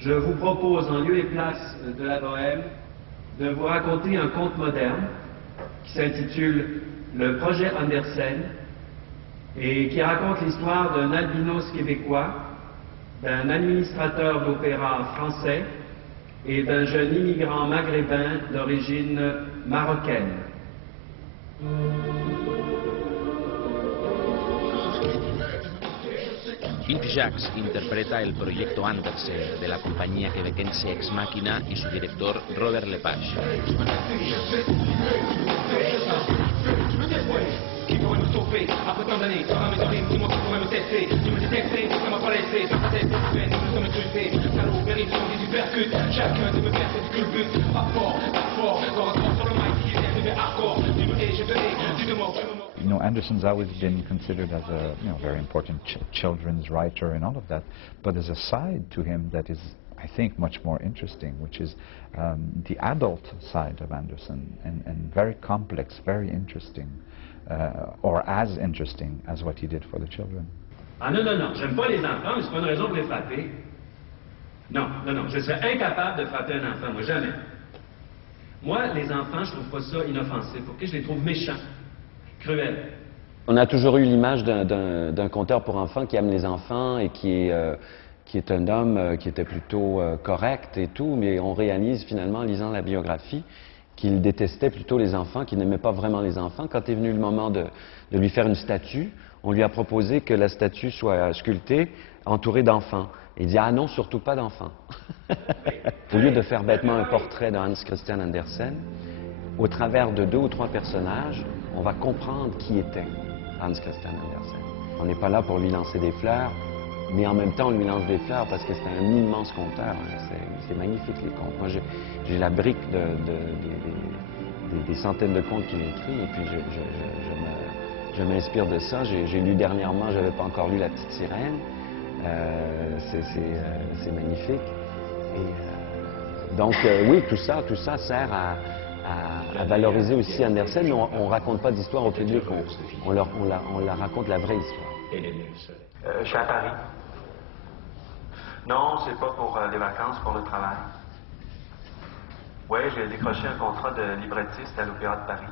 je vous propose, en lieu et place de la Bohème, de vous raconter un conte moderne qui s'intitule Le projet Andersen et qui raconte l'histoire d'un albinos québécois, d'un administrateur d'opéra français et d'un jeune immigrant maghrébin d'origine marocaine. Philippe Jacques interpreta el proyecto Andersen de la compañía quebequense Ex Machina y su director Robert Lepage. You know, Andersen's always been considered as a very important children's writer and all of that, but there's a side to him that is, I think, much more interesting, which is the adult side of Andersen, and very complex, very interesting, or as interesting as what he did for the children. Ah non, non, non, j'aime pas les enfants, mais c'est pas une raison pour les frapper. Non, non, non, je serais incapable de frapper un enfant, moi, jamais. Moi, les enfants, je trouve pas ça inoffensif, ok? Je les trouve méchants, cruels. On a toujours eu l'image d'un conteur pour enfants qui aime les enfants et qui est un homme qui était plutôt correct et tout, mais on réalise finalement en lisant la biographie qu'il détestait plutôt les enfants, qu'il n'aimait pas vraiment les enfants. Quand est venu le moment de lui faire une statue, on lui a proposé que la statue soit sculptée entourée d'enfants. Il dit « Ah non, surtout pas d'enfants ». Au lieu de faire bêtement un portrait de Hans Christian Andersen, au travers de 2 ou 3 personnages, on va comprendre qui était Hans Christian Andersen. On n'est pas là pour lui lancer des fleurs, mais en même temps on lui lance des fleurs parce que c'est un immense conteur. C'est magnifique les contes. Moi j'ai la brique des centaines de contes qu'il écrit et puis je m'inspire de ça. J'ai lu dernièrement, j'avais pas encore lu La Petite Sirène. C'est magnifique. Et, donc oui, tout ça sert à valoriser aussi Andersen. On ne raconte pas d'histoire au public, on leur raconte la vraie histoire. Je suis à Paris. Non, c'est pas pour les vacances, pour le travail. Oui, j'ai décroché un contrat de librettiste à l'Opéra de Paris.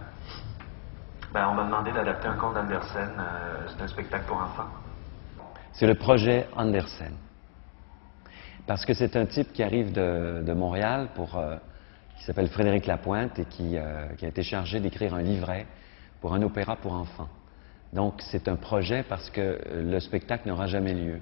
On m'a demandé d'adapter un conte d'Andersen. C'est un spectacle pour enfants. C'est le projet Andersen. Parce que c'est un type qui arrive de Montréal, qui s'appelle Frédéric Lapointe et qui a été chargé d'écrire un livret pour un opéra pour enfants. Donc c'est un projet parce que le spectacle n'aura jamais lieu.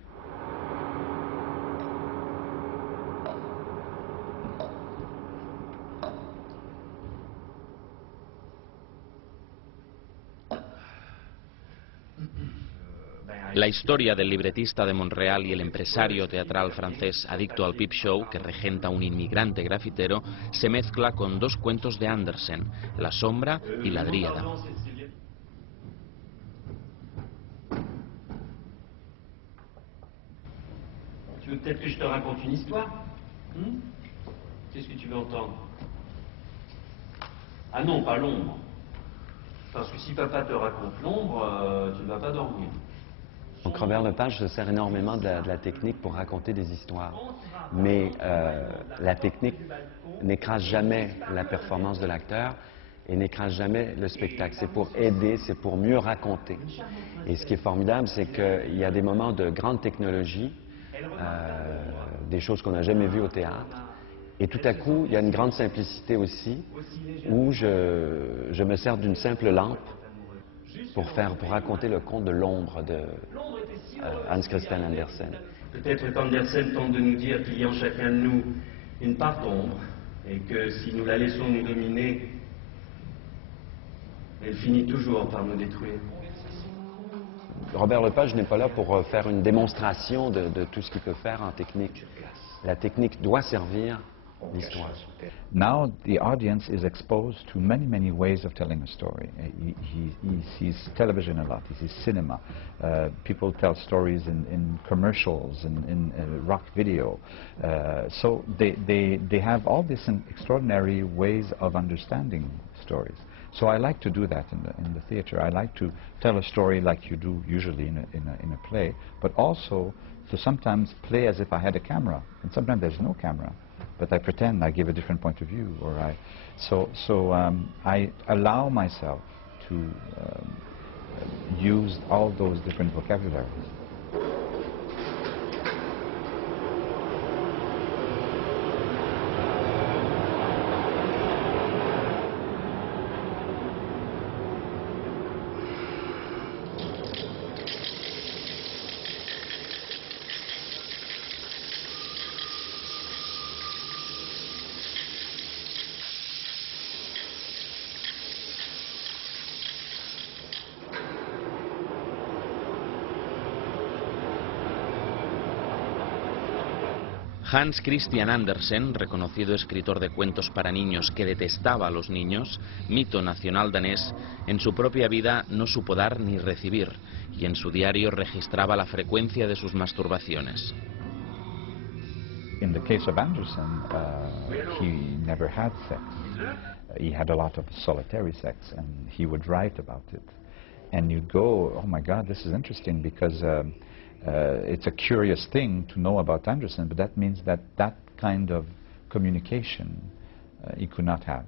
La historia del libretista de Montreal y el empresario teatral francés adicto al peep show que regenta un inmigrante grafitero se mezcla con 2 cuentos de Andersen, La sombra y La dríada. Tu veux peut-être que je te raconte une histoire? Qu'est-ce que tu veux entendre? Ah non, pas l'ombre. Parce que si papa te raconte l'ombre, tu ne vas pas dormir. Donc Robert Lepage se sert énormément de la technique pour raconter des histoires. Mais la technique n'écrase jamais la performance de l'acteur et n'écrase jamais le spectacle. C'est pour aider, c'est pour mieux raconter. Et ce qui est formidable, c'est qu'il y a des moments de grande technologie, des choses qu'on n'a jamais vues au théâtre. Et tout à coup, il y a une grande simplicité aussi, où je me sers d'une simple lampe pour raconter le conte de l'ombre de Hans Christian Andersen. Peut-être qu'Andersen tente de nous dire qu'il y a en chacun de nous une part d'ombre, et que si nous la laissons nous dominer, elle finit toujours par nous détruire. Robert Lepage n'est pas là pour faire une démonstration de tout ce qu'il peut faire en technique. La technique doit servir l'histoire. Now the audience is exposed to many ways of telling a story. He sees television a lot, he sees cinema. People tell stories in commercials, in rock video. So they have all these extraordinary ways of understanding stories. So I like to do that in the theater. I like to tell a story like you do usually in a play, but also to sometimes play as if I had a camera, and sometimes there's no camera, but I pretend I give a different point of view, or I allow myself to use all those different vocabularies. Hans Christian Andersen, reconocido escritor de cuentos para niños que detestaba a los niños, mito nacional danés, en su propia vida no supo dar ni recibir, y en su diario registraba la frecuencia de sus masturbaciones. In the case of Andersen, he never had sex. He had a lot of solitary sex, and he would write about it. And you'd go, oh my God, this is interesting, because it's a curious thing to know about Andersen, but that means that that kind of communication he could not have.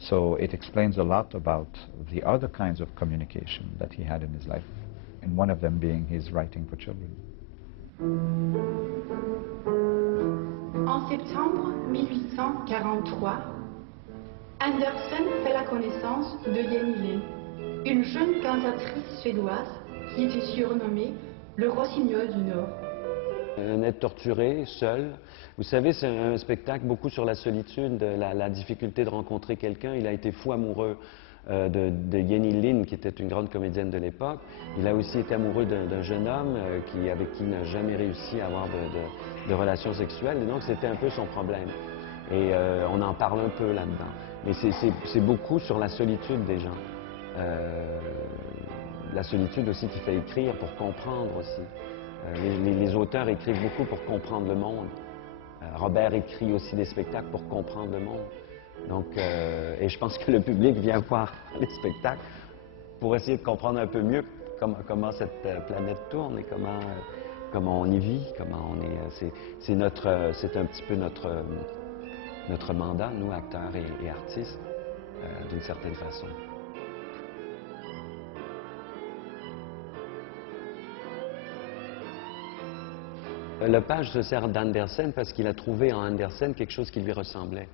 So it explains a lot about the other kinds of communication that he had in his life, and one of them being his writing for children. En septembre 1843, Andersen fait la connaissance de Jenny Lind, une jeune cantatrice suédoise qui était surnommée le Rossignol du Nord. Un être torturé, seul. Vous savez, c'est un spectacle beaucoup sur la solitude, la difficulté de rencontrer quelqu'un. Il a été fou amoureux de Jenny Lind, qui était une grande comédienne de l'époque. Il a aussi été amoureux d'un jeune homme avec qui il n'a jamais réussi à avoir de relations sexuelles. Et donc, c'était un peu son problème. Et on en parle un peu là-dedans. Mais c'est beaucoup sur la solitude des gens. La solitude aussi qui fait écrire pour comprendre aussi. Les auteurs écrivent beaucoup pour comprendre le monde. Robert écrit aussi des spectacles pour comprendre le monde. Donc, et je pense que le public vient voir les spectacles pour essayer de comprendre un peu mieux comment cette planète tourne et comment on y vit, comment on est. C'est un petit peu notre mandat, nous, acteurs et artistes, d'une certaine façon. Lepage se sert d'Andersen parce qu'il a trouvé en Andersen quelque chose qui lui ressemblait.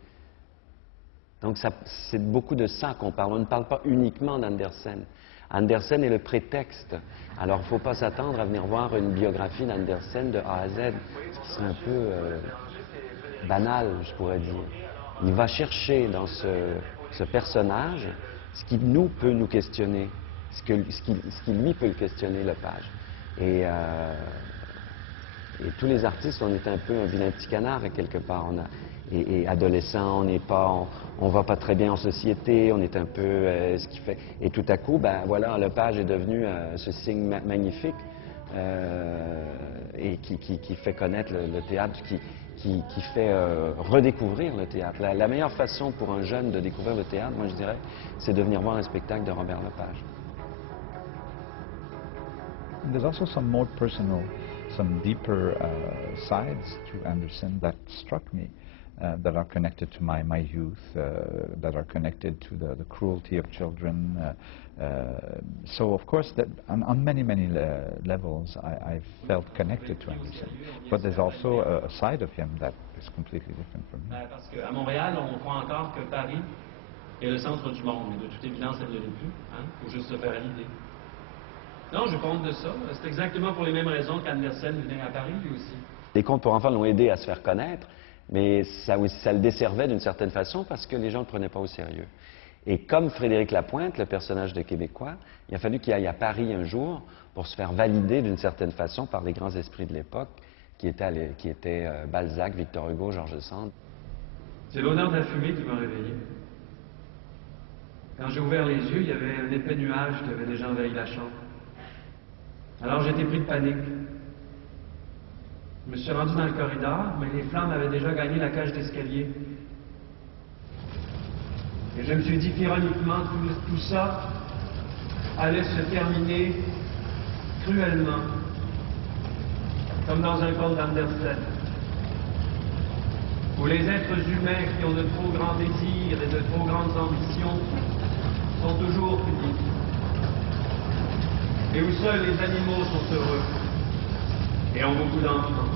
Donc c'est beaucoup de ça qu'on parle. On ne parle pas uniquement d'Andersen. Andersen est le prétexte. Alors il ne faut pas s'attendre à venir voir une biographie d'Andersen de A à Z, ce qui serait un peu banal, je pourrais dire. Il va chercher dans ce personnage ce qui nous peut nous questionner, ce qui lui peut le questionner, Lepage. Et tous les artistes, on est un peu un vilain petit canard, quelque part. Et adolescent, on va pas très bien en société, on est un peu ce qui fait. Et tout à coup, ben voilà, Lepage est devenu ce signe magnifique et qui fait connaître le théâtre, qui fait redécouvrir le théâtre. La meilleure façon pour un jeune de découvrir le théâtre, moi je dirais, c'est de venir voir un spectacle de Robert Lepage. There's also some more personal, some deeper sides to Andersen that struck me, that are connected to my youth, that are connected to the cruelty of children. So of course, that on many levels, I felt connected to Andersen. But there's also a side of him that is completely different from me. Parce qu'à Montréal, on croit encore que Paris est le centre du monde, mais de toute évidence, elle ne l'est plus. Il faut juste se faire à l'idée. Non, je compte de ça. C'est exactement pour les mêmes raisons qu'Andersen venait à Paris, lui aussi. Les contes pour enfants l'ont aidé à se faire connaître, mais ça le desservait d'une certaine façon parce que les gens ne le prenaient pas au sérieux. Et comme Frédéric Lapointe, le personnage de Québécois, il a fallu qu'il aille à Paris un jour pour se faire valider d'une certaine façon par les grands esprits de l'époque, qui étaient Balzac, Victor Hugo, Georges Sand. C'est l'odeur de la fumée qui m'a réveillé. Quand j'ai ouvert les yeux, il y avait un épais nuage qui avait déjà envahi la chambre. Alors j'ai été pris de panique. Je me suis rendu dans le corridor, mais les flammes avaient déjà gagné la cage d'escalier. Et je me suis dit qu'ironiquement, tout ça allait se terminer cruellement. comme dans un conte d'Andersen, où les êtres humains qui ont de trop grands désirs et de trop grandes ambitions sont toujours punis, et où seuls les animaux sont heureux et ont beaucoup d'enfants.